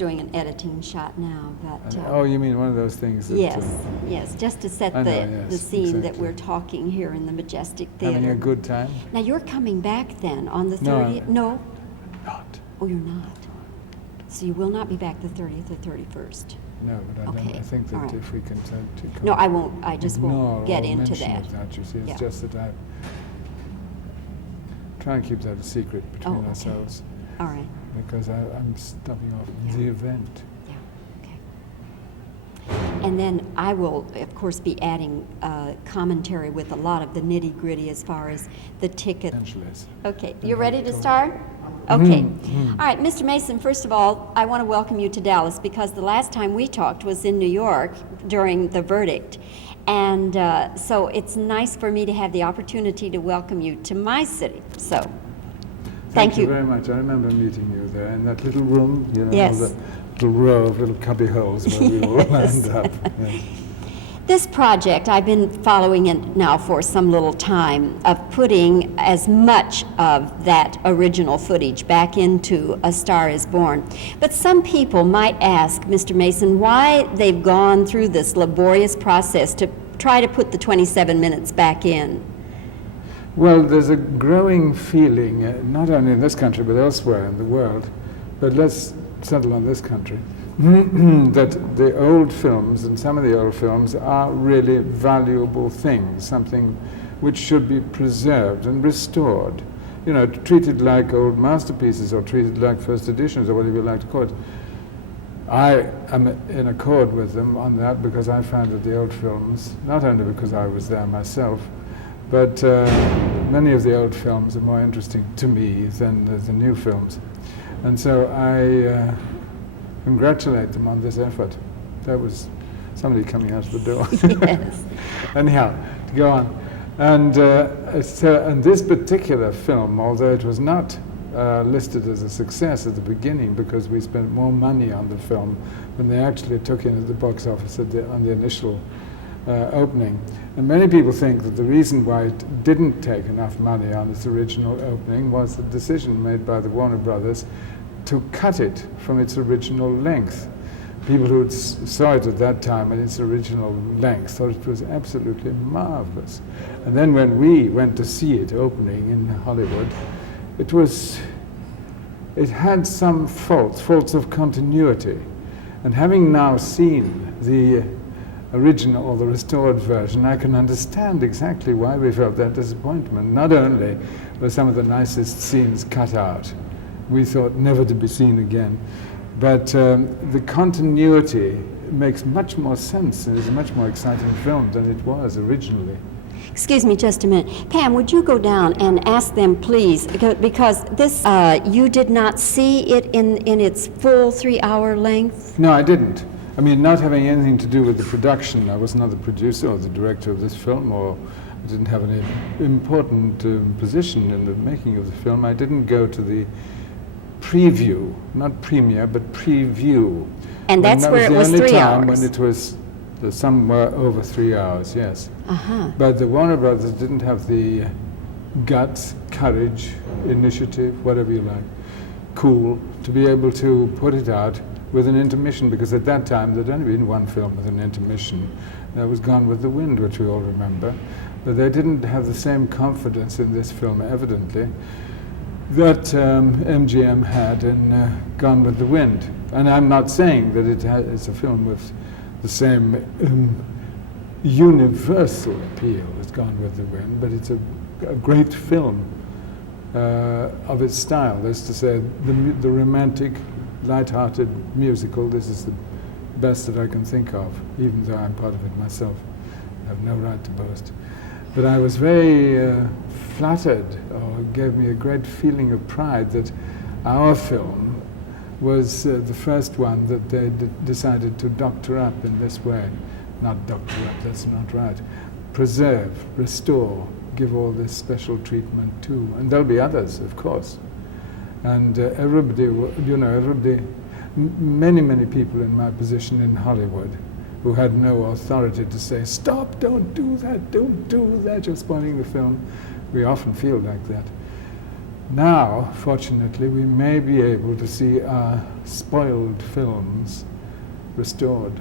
doing an editing shot now, but... Oh, you mean one of those things that... Yes, just to set I know, the yes, scene that exactly. we're talking here in the Majestic Theater. Having a good time? Now, you're coming back then on the No, 30th? No? Not. Oh, you're not? So you will not be back the 30th or 31st? No, but Okay, I think that all right. if we can tend to come... No, I won't. I just won't No, get I'll into mention that. of that, you see. It's Yeah. just that I try and keep that a secret between okay. ourselves, All right. because I'm stopping off Yeah. the event. Yeah, okay. And then I will, of course, be adding commentary with a lot of the nitty-gritty as far as the ticket. Angeles. Okay, And you ready to Victoria. start? Okay. All right, Mr. Mason, first of all, I want to welcome you to Dallas because the last time we talked was in New York during the verdict. And so it's nice for me to have the opportunity to welcome you to my city. So, thank you. Very much. I remember meeting you there in that little room, you know, Yes. the little row of little cubby holes where we all Yes. lined up. Yes. This project, I've been following it now for some little time, of putting as much of that original footage back into A Star is Born. But some people might ask, Mr. Mason, why they've gone through this laborious process to try to put the 27 minutes back in. Well, there's a growing feeling, not only in this country but elsewhere in the world, but let's settle on this country, that the old films, and some of the old films, are really valuable things, something which should be preserved and restored. You know, treated like old masterpieces or treated like first editions or whatever you like to call it. I am in accord with them on that because I found that the old films, not only because I was there myself, but many of the old films are more interesting to me than the new films. And so I congratulate them on this effort. That was somebody coming out of the door. Yes. Anyhow, to go on. And and this particular film, although it was not listed as a success at the beginning because we spent more money on the film than they actually took in at the box office on the initial opening. And many people think that the reason why it didn't take enough money on its original opening was the decision made by the Warner Brothers to cut it from its original length. People who saw it at that time at its original length thought it was absolutely marvelous. And then when we went to see it opening in Hollywood, it had some faults of continuity. And having now seen the original or the restored version, I can understand exactly why we felt that disappointment. Not only were some of the nicest scenes cut out, we thought never to be seen again, but the continuity makes much more sense and is a much more exciting film than it was originally. Excuse me just a minute. Pam, would you go down and ask them, please, because this, you did not see it in its full 3-hour length? No, I didn't. I mean, not having anything to do with the production. I was not the producer or the director of this film, or I didn't have any important position in the making of the film. I didn't go to the preview, not premiere, but preview. And that's where it was 3 hours. That was the only time when it was somewhere over 3 hours, yes. Uh-huh. But the Warner Brothers didn't have the guts, courage, initiative, whatever you like, cool, to be able to put it out with an intermission, because at that time there'd only been one film with an intermission. That was Gone with the Wind, which we all remember. But they didn't have the same confidence in this film, evidently, that MGM had in Gone with the Wind. And I'm not saying that it's a film with the same universal appeal as Gone with the Wind, but it's a great film of its style. That is to say, the romantic, light-hearted musical. This is the best that I can think of, even though I'm part of it myself. I have no right to boast. But I was very flattered, or it gave me a great feeling of pride that our film was the first one that they decided to doctor up in this way. Not doctor up, that's not right. Preserve, restore, give all this special treatment to. And there'll be others, of course. And everybody, many people in my position in Hollywood who had no authority to say, stop, don't do that, you're spoiling the film. We often feel like that. Now, fortunately, we may be able to see our spoiled films restored.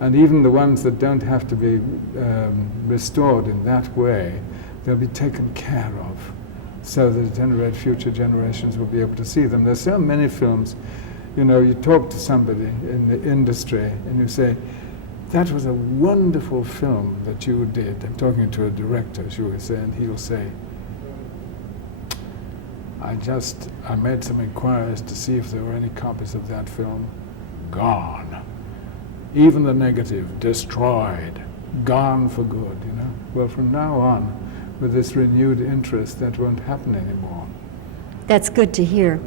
And even the ones that don't have to be restored in that way, they'll be taken care of so that future generations will be able to see them. There's so many films, you know, you talk to somebody in the industry and you say, that was a wonderful film that you did. I'm talking to a director, she will say, and he'll say, I made some inquiries to see if there were any copies of that film. Gone. Even the negative, destroyed. Gone for good, you know. Well, from now on, with this renewed interest, that won't happen anymore. That's good to hear.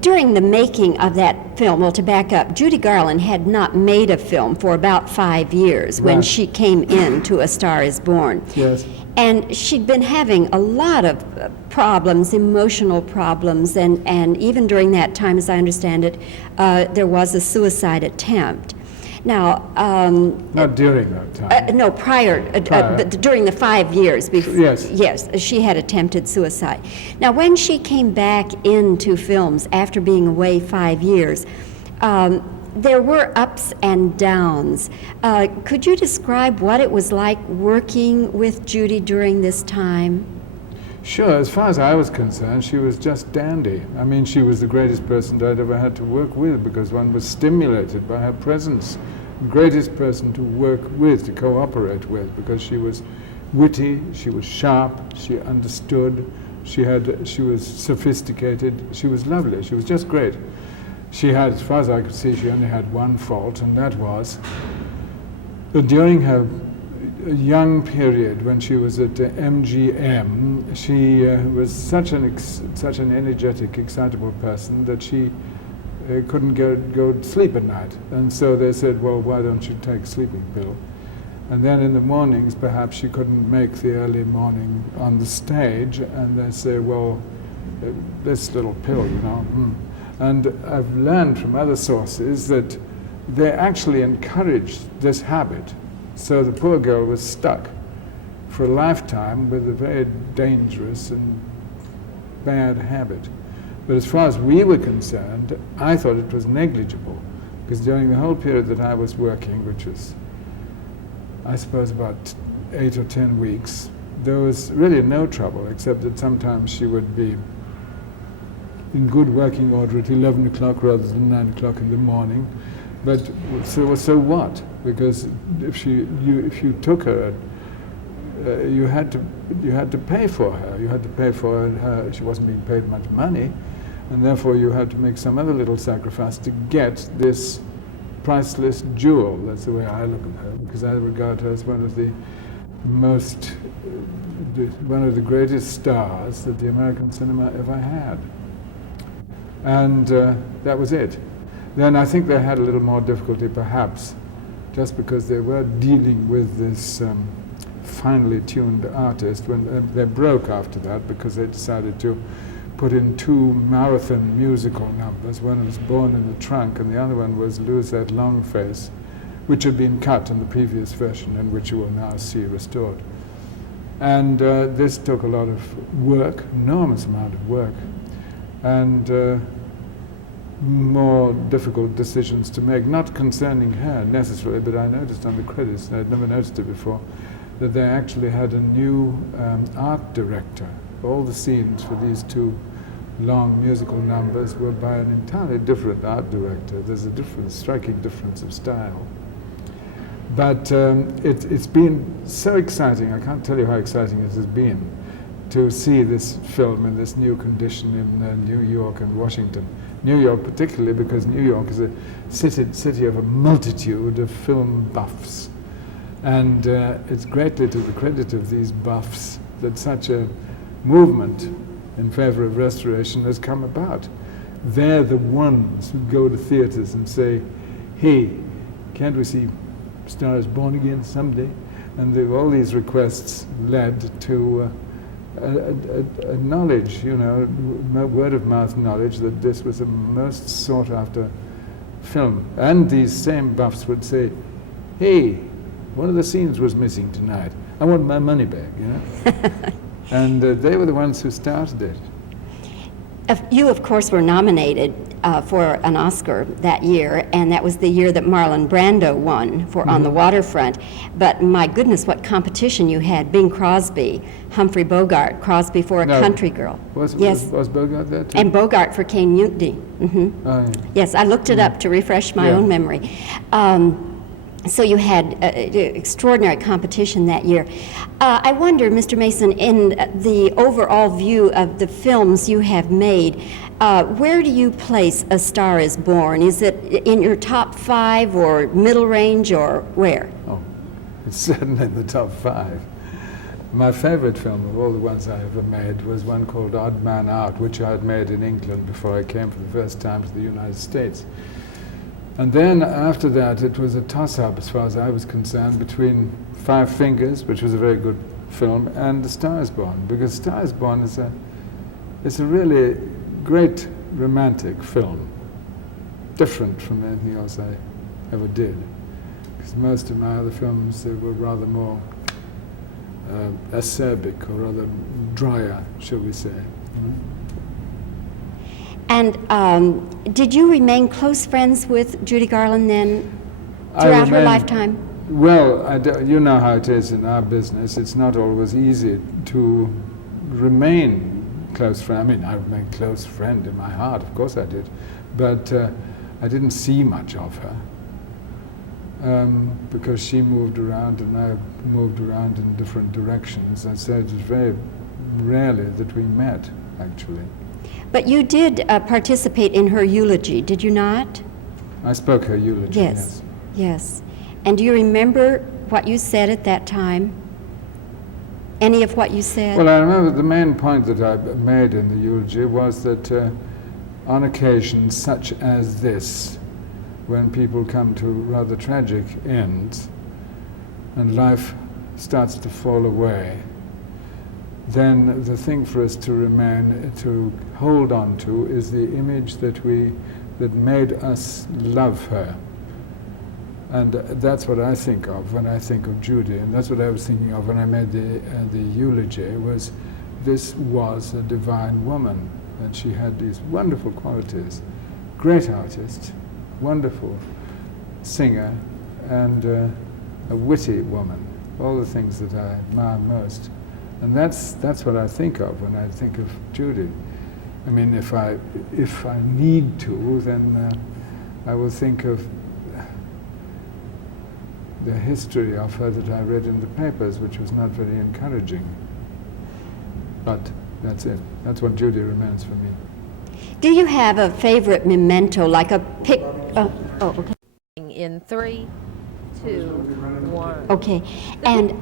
During the making of that film, well, to back up, Judy Garland had not made a film for about 5 years when Right. she came in to A Star is Born. Yes. And she'd been having a lot of problems, emotional problems, and even during that time, as I understand it, there was a suicide attempt. Now, Not during that time. no, prior. But during the 5 years before. Yes. Yes, she had attempted suicide. Now, when she came back into films after being away 5 years, there were ups and downs. Could you describe what it was like working with Judy during this time? Sure, as far as I was concerned, she was just dandy. I mean, she was the greatest person I'd ever had to work with because one was stimulated by her presence. Greatest person to work with, to cooperate with, because she was witty, she was sharp, she understood, she was sophisticated, she was lovely, she was just great. She had, as far as I could see, she only had one fault, and that was that during her young period when she was at MGM, she was such an energetic, excitable person that she couldn't go to sleep at night. And so they said, well, why don't you take a sleeping pill? And then in the mornings, perhaps she couldn't make the early morning on the stage, and they say, well, this little pill, you know. And I've learned from other sources that they actually encouraged this habit. So the poor girl was stuck for a lifetime with a very dangerous and bad habit. But as far as we were concerned, I thought it was negligible, because during the whole period that I was working, which was, I suppose, about 8 or 10 weeks, there was really no trouble, except that sometimes she would be in good working order at 11 o'clock rather than 9 o'clock in the morning. But so what? Because if you took her, you had to pay for her. You had to pay for her. She wasn't being paid much money, and therefore you had to make some other little sacrifice to get this priceless jewel. That's the way I look at her, because I regard her as one of the greatest stars that the American cinema ever had. And that was it. Then I think they had a little more difficulty, perhaps, just because they were dealing with this finely tuned artist. When they broke after that, because they decided to put in 2 marathon musical numbers. One was Born in the Trunk, and the other one was Lose That Long Face, which had been cut in the previous version and which you will now see restored. And this took a lot of work, enormous amount of work, and more difficult decisions to make, not concerning her necessarily, but I noticed on the credits, and I'd never noticed it before, that they actually had a new art director. All the scenes for these 2 long musical numbers were by an entirely different art director. There's a striking difference of style. But it's been so exciting, I can't tell you how exciting it has been, to see this film in this new condition in New York and Washington. New York particularly, because New York is a city of a multitude of film buffs. And it's greatly to the credit of these buffs that such a movement in favor of restoration has come about. They're the ones who go to theaters and say, hey, can't we see Star is Born again someday? And all these requests led to a knowledge, word of mouth knowledge that this was a most sought after film. And these same buffs would say, hey, one of the scenes was missing tonight. I want my money back, And they were the ones who started it. You, of course, were nominated for an Oscar that year, and that was the year that Marlon Brando won for On the Waterfront. But my goodness, what competition you had! Bing Crosby, Humphrey Bogart, Crosby for a No. Country Girl. Yes, Was Bogart there too? and Bogart for Kane Mutiny. Hmm. Oh, yeah. Yes, I looked it up to refresh my Yeah. own memory. So you had extraordinary competition that year. I wonder, Mr. Mason, in the overall view of the films you have made, where do you place A Star is Born? Is it in your top 5 or middle range or where? Oh, it's certainly in the top 5. My favorite film of all the ones I ever made was one called Odd Man Out, which I had made in England before I came for the first time to the United States. And then after that, it was a toss-up, as far as I was concerned, between Five Fingers, which was a very good film, and A Star is Born, because Star is Born is a really great romantic film, different from anything else I ever did. Because most of my other films, they were rather more acerbic, or rather drier, shall we say. And did you remain close friends with Judy Garland then throughout her lifetime? Well, you know how it is in our business. It's not always easy to remain close friend. I mean, I remained close friend in my heart, of course I did. But I didn't see much of her because she moved around and I moved around in different directions. And so it was very rarely that we met, actually. But you did participate in her eulogy, did you not? I spoke her eulogy, Yes, yes. And do you remember what you said at that time? Any of what you said? Well, I remember the main point that I made in the eulogy was that on occasions such as this, when people come to rather tragic ends and life starts to fall away, then the thing for us to remain, to hold on to, is the image that made us love her. And that's what I think of when I think of Judy, and that's what I was thinking of when I made the eulogy, was this was a divine woman, and she had these wonderful qualities. Great artist, wonderful singer, and a witty woman, all the things that I admire most. And that's what I think of when I think of Judy. I mean, if I need to, then I will think of the history of her that I read in the papers, which was not very encouraging. But that's it. That's what Judy remains for me. Do you have a favorite memento, like a pic? Oh, okay. In 3, 2, 1. Okay, and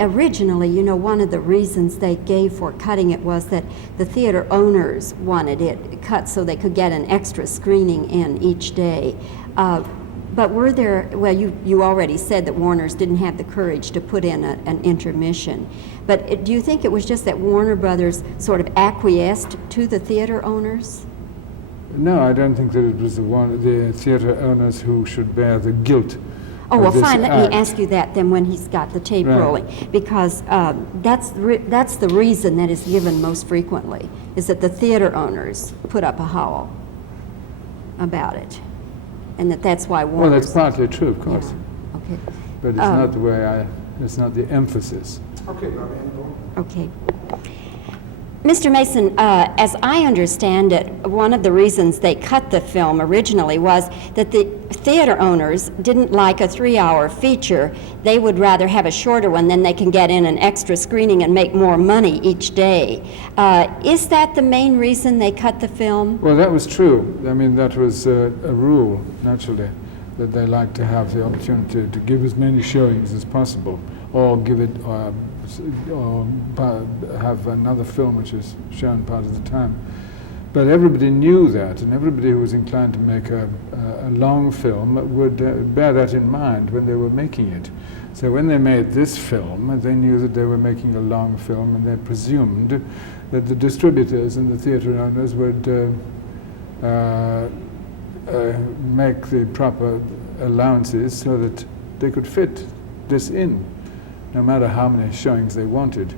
originally, you know, one of the reasons they gave for cutting it was that the theater owners wanted it cut so they could get an extra screening in each day. But were there, well, you already said that Warner's didn't have the courage to put in an intermission. But do you think it was just that Warner Brothers sort of acquiesced to the theater owners? No, I don't think that it was the theater owners who should bear the guilt. Oh, well, of this fine, let act. me ask you that then when he's got the tape Right. rolling. Because that's the reason that is given most frequently, is that the theater owners put up a howl about it. And that's why Well, Warner's... that's partly true, of course. Yeah, okay. But it's not the way it's not the emphasis. Okay. Mr. Mason, as I understand it, one of the reasons they cut the film originally was that the theater owners didn't like a 3-hour feature. They would rather have a shorter one, then they can get in an extra screening and make more money each day. Is that the main reason they cut the film? Well, that was true. I mean, that was a rule, naturally, that they like to have the opportunity to give as many showings as possible, or give it, or have another film which is shown part of the time. But everybody knew that, and everybody who was inclined to make a long film would bear that in mind when they were making it. So when they made this film, they knew that they were making a long film, and they presumed that the distributors and the theater owners would make the proper allowances so that they could fit this in, no matter how many showings they wanted.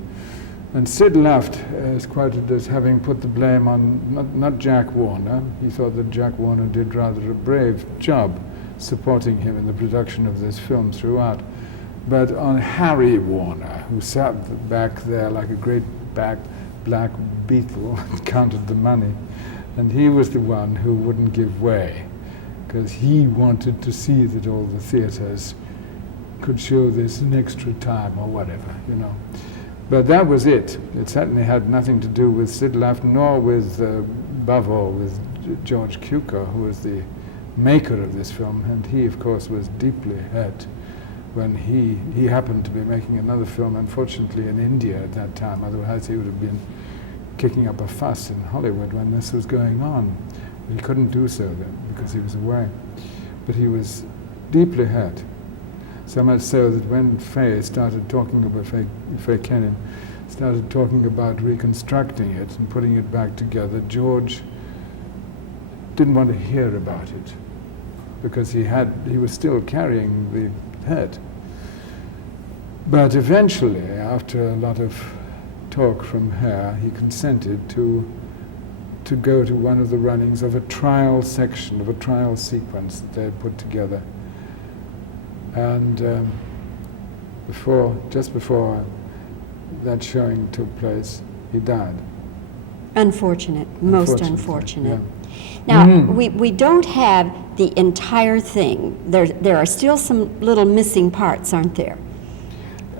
And Sid Luft is quoted as having put the blame on not Jack Warner. He thought that Jack Warner did rather a brave job supporting him in the production of this film throughout, but on Harry Warner, who sat back there like a great black beetle and counted the money. And he was the one who wouldn't give way, because he wanted to see that all the theaters could show this in extra time or whatever, you know. But that was it. It certainly had nothing to do with Sid Luft, nor with, above all, with George Cukor, who was the maker of this film. And he, of course, was deeply hurt when he happened to be making another film, unfortunately, in India at that time. Otherwise, he would have been kicking up a fuss in Hollywood when this was going on. But he couldn't do so then because he was away. But he was deeply hurt. So much so that when Faye started talking about, Faye Kennan started talking about reconstructing it and putting it back together, George didn't want to hear about it because he was still carrying the hurt. But eventually, after a lot of talk from her, he consented to go to one of the runnings of a trial section, of a trial sequence that they had put together. And just before that showing took place, he died. Unfortunate, most unfortunate. Yeah. Now, we don't have the entire thing. There are still some little missing parts, aren't there?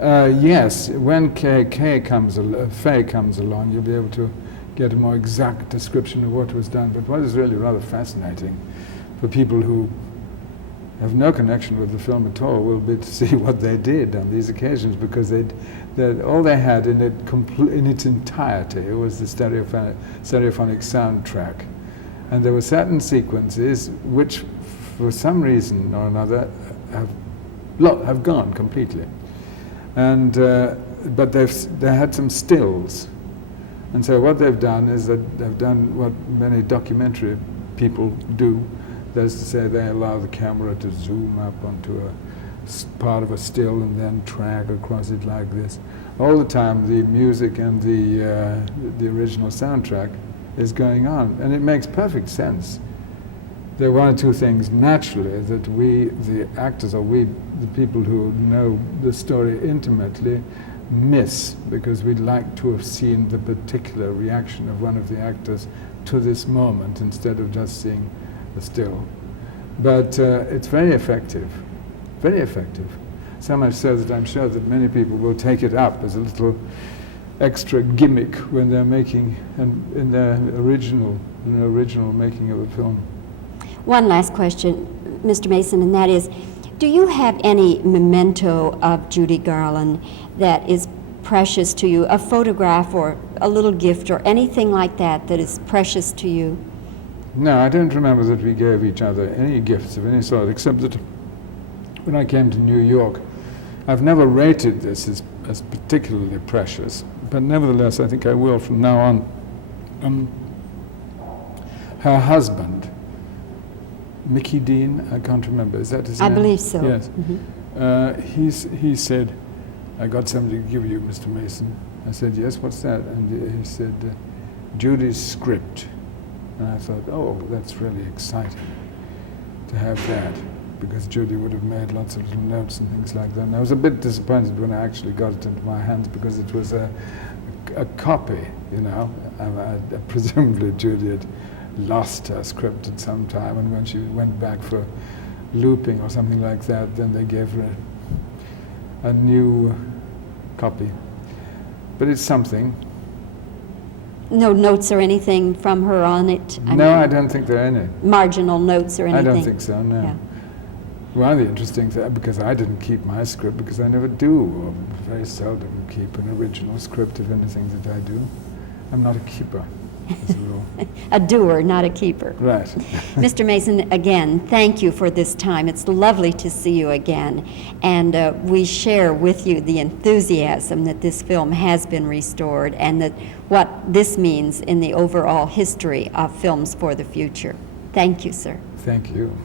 Yes, when Faye comes along, you'll be able to get a more exact description of what was done. But what is really rather fascinating for people who have no connection with the film at all will be to see what they did on these occasions, because all they had in it in its entirety was the stereophonic soundtrack. And there were certain sequences which, for some reason or another, have gone completely. And but they had some stills. And so what they've done is that they've done what many documentary people do. That is to say, they allow the camera to zoom up onto a part of a still and then drag across it like this. All the time, the music and the original soundtrack is going on, and it makes perfect sense. There are one or two things naturally that we, the actors, or we, the people who know the story intimately, miss, because we'd like to have seen the particular reaction of one of the actors to this moment instead of just seeing still. But it's very effective, very effective. So much so that I'm sure that many people will take it up as a little extra gimmick when they're making, in their original making of a film. One last question, Mr. Mason, and that is, do you have any memento of Judy Garland that is precious to you, a photograph or a little gift or anything like that that is precious to you? No, I don't remember that we gave each other any gifts of any sort, except that when I came to New York, I've never rated this as particularly precious, but nevertheless, I think I will from now on. Her husband, Mickey Dean, I can't remember, is that his name? I believe so. Yes. Mm-hmm. He said, I got something to give you, Mr. Mason. I said, yes, what's that? And he said, Judy's script. And I thought, oh, that's really exciting to have that, because Judy would have made lots of little notes and things like that. And I was a bit disappointed when I actually got it into my hands, because it was a copy, you know. Presumably Judy had lost her script at some time, and when she went back for looping or something like that, then they gave her a new copy. But it's something. No notes or anything from her on it? I don't think there are any. Marginal notes or anything? I don't think so, no. Yeah. One of the interesting things, because I didn't keep my script, because I never do, or very seldom keep an original script of anything that I do. I'm not a keeper, as a rule. A doer, not a keeper. Right. Mr. Mason, again, thank you for this time. It's lovely to see you again. And we share with you the enthusiasm that this film has been restored, and that what this means in the overall history of films for the future. Thank you, sir. Thank you.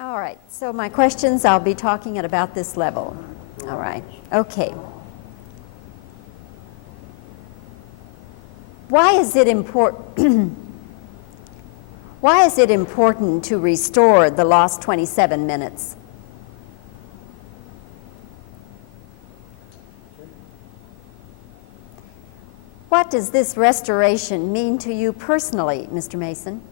All right, so my questions, I'll be talking at about this level. All right, okay. Why is it important? Why is it important to restore the lost 27 minutes? What does this restoration mean to you personally, Mr. Mason?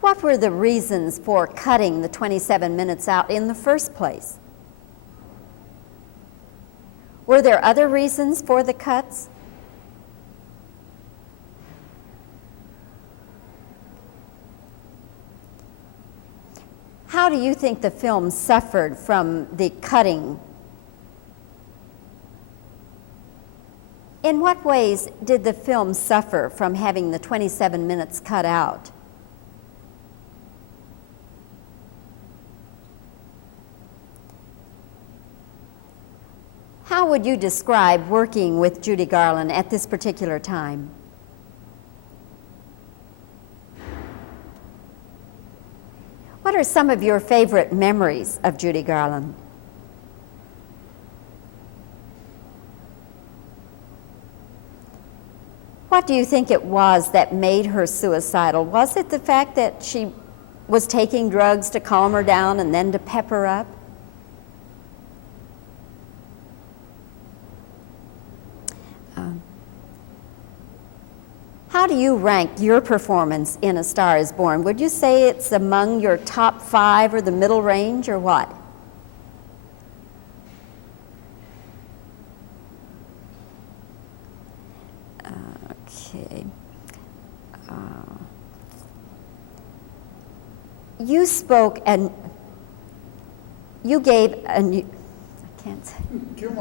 What were the reasons for cutting the 27 minutes out in the first place? Were there other reasons for the cuts? How do you think the film suffered from the cutting? In what ways did the film suffer from having the 27 minutes cut out? How would you describe working with Judy Garland at this particular time? What are some of your favorite memories of Judy Garland? What do you think it was that made her suicidal? Was it the fact that she was taking drugs to calm her down and then to pep her up? How do you rank your performance in A Star is Born? Would you say it's among your top 5 or the middle range or what? Okay. You spoke and you gave I can't say,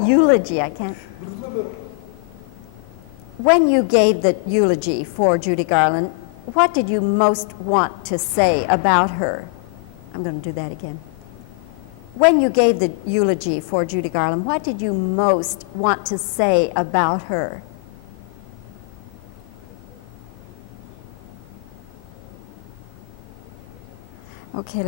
eulogy, I can't. When you gave the eulogy for Judy Garland, what did you most want to say about her? I'm going to do that again. When you gave the eulogy for Judy Garland, what did you most want to say about her? Okay, let me